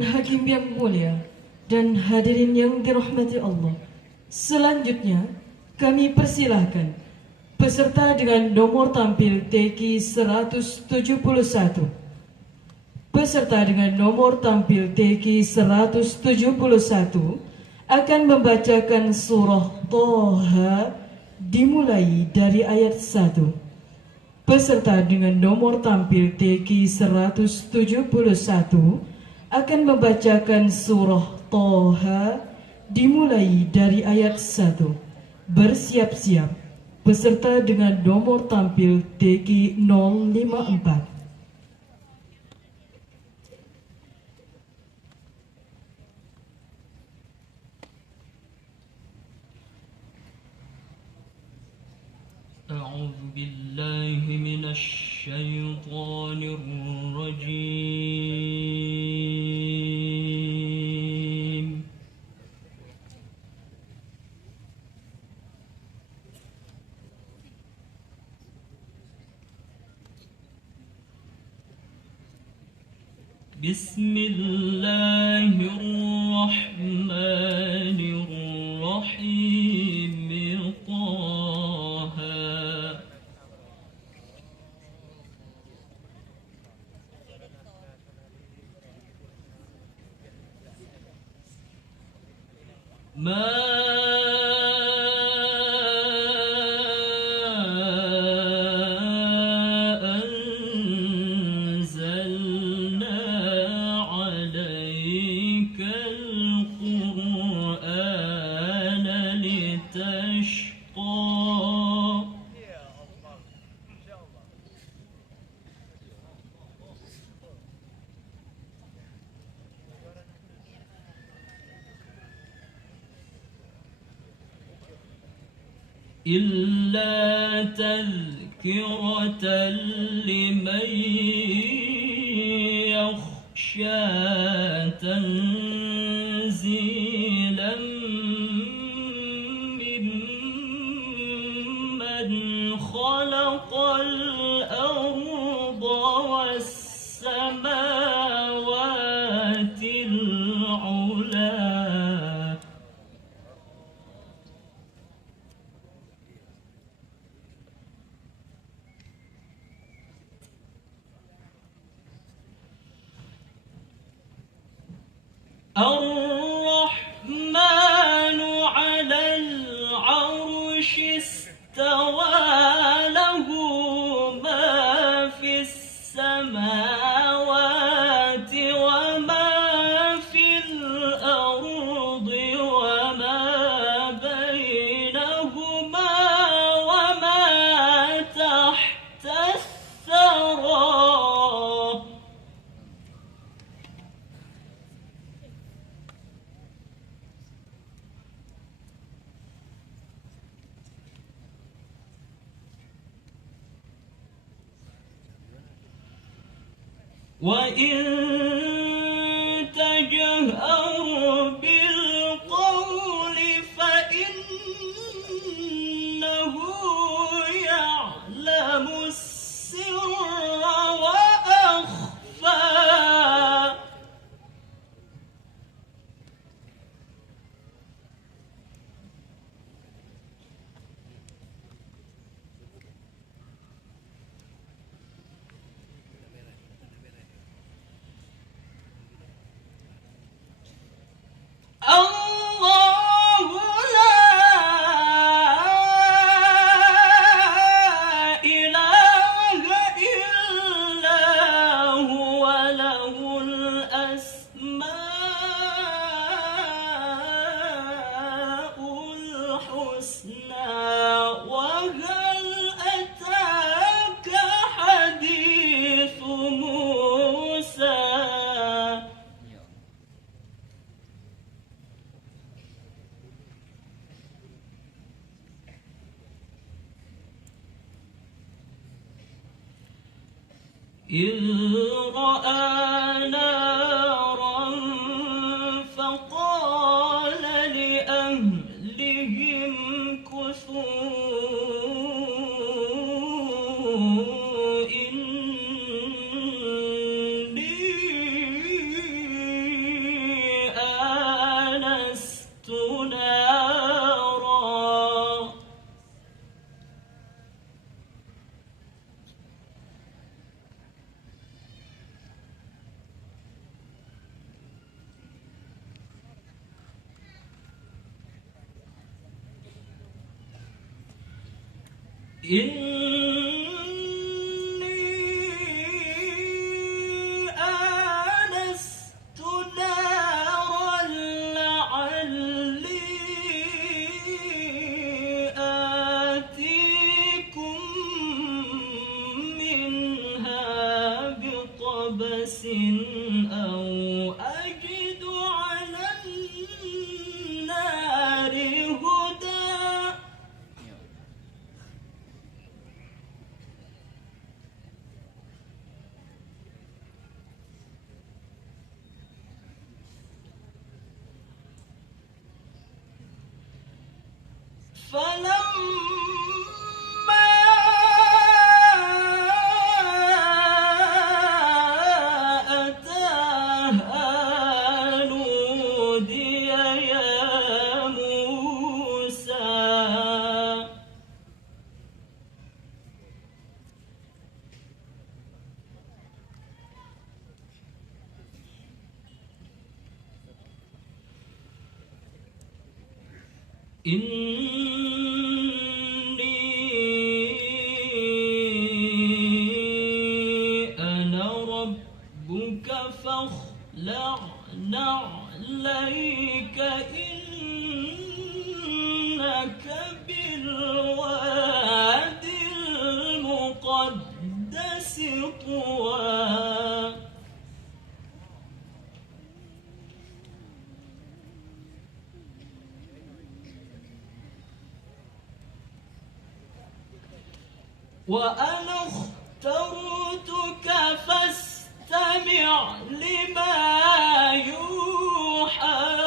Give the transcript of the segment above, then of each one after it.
Hakim yang mulia dan hadirin yang dirahmati Allah, selanjutnya kami persilahkan peserta dengan nomor tampil TQ 171. Peserta dengan nomor tampil TQ 171 akan membacakan surah Thaha dimulai dari ayat 1. Peserta dengan nomor tampil TQ 171 akan membacakan surah Thaha dimulai dari ayat 1. Bersiap-siap peserta dengan nomor tampil TQ 054. أعوذ بالله من الشيطان الرجيم بسم الله الرحمن الرحيم طه ما أنزلنا عليك القرآن لتشقى إلا تذكرة لمن يخشى تنزيلا ممن خلق الأرض والسماوات العلى الرحمن على العرش استوى له ما في السماوات وما في الأرض وما بينهما وما تحت الثرى وإن تجهر بالقول فإنه يعلم السر وأخفى الله لا إله إلا هو له الأسماء الحسنى وهل أتاك حديث موسى إذ رأى نارا فقال لأهلهم كثوا إني إني آنست نارا لعلي آتيكم منها بقبس أو أجد على النار هدى فلما أتاها نودي يا موسى إني أنا ربك فاخلع نعليك إنك بالواد المقدس طوى وأنا اخترتك فاستمع لما يوحى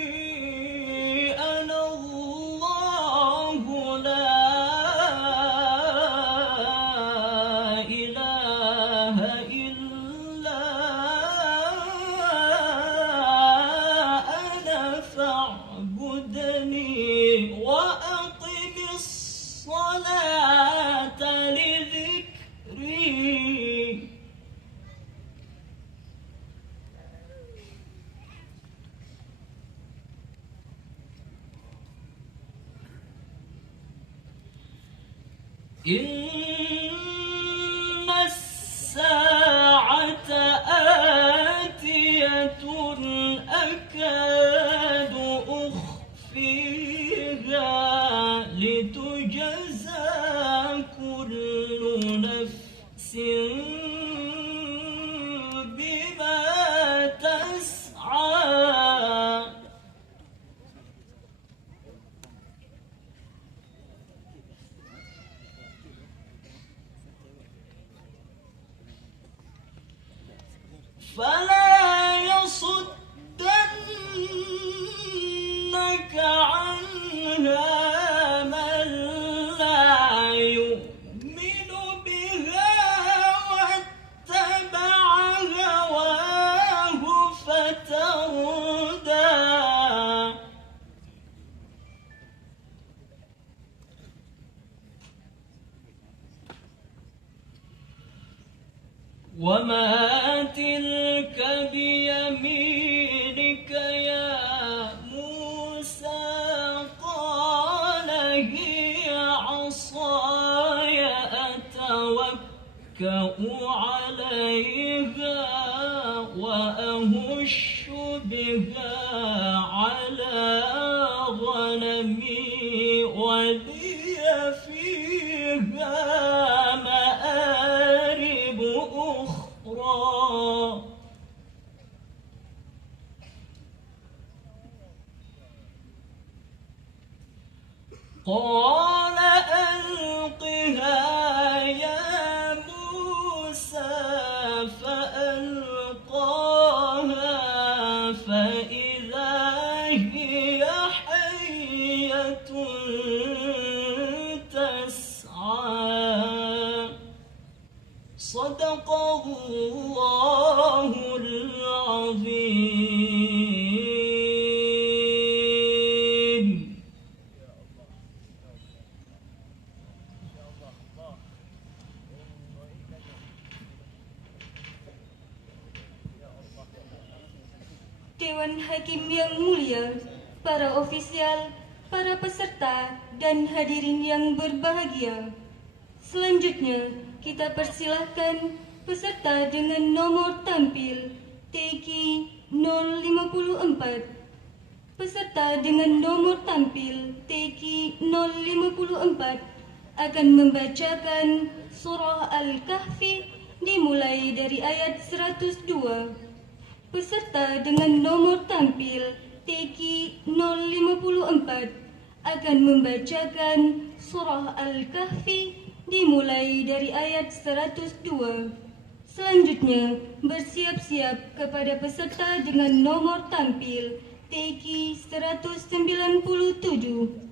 إنني أنا الله لا إله إلا أنا فاعبدني وأقم الصلاة لذكري إن الساعة آتية أكاد أخفيها لتجزى كل نفس بما تسعى فلا يصدنك عنها من لا يؤمن بها واتبع هواه فتردى وما تلك بيمينك يا موسى قال هي عصاي أتوكأ عليها وأهش بها على غنمي ولي فيها مآرب أخرى قال ألقها يا موسى فألقاها فإذا هي حية تسعى صدق الله العظيم. Dewan Hakim yang mulia, para ofisial, para peserta, dan hadirin yang berbahagia. Selanjutnya, kita persilahkan peserta dengan nomor tampil TQ 054. Peserta dengan nomor tampil TQ 054 akan membacakan surah Al-Kahfi dimulai dari ayat 102. Peserta dengan nomor tampil TQ 054 akan membacakan surah Al-Kahfi dimulai dari ayat 102. Selanjutnya, bersiap-siap kepada peserta dengan nomor tampil TQ 197.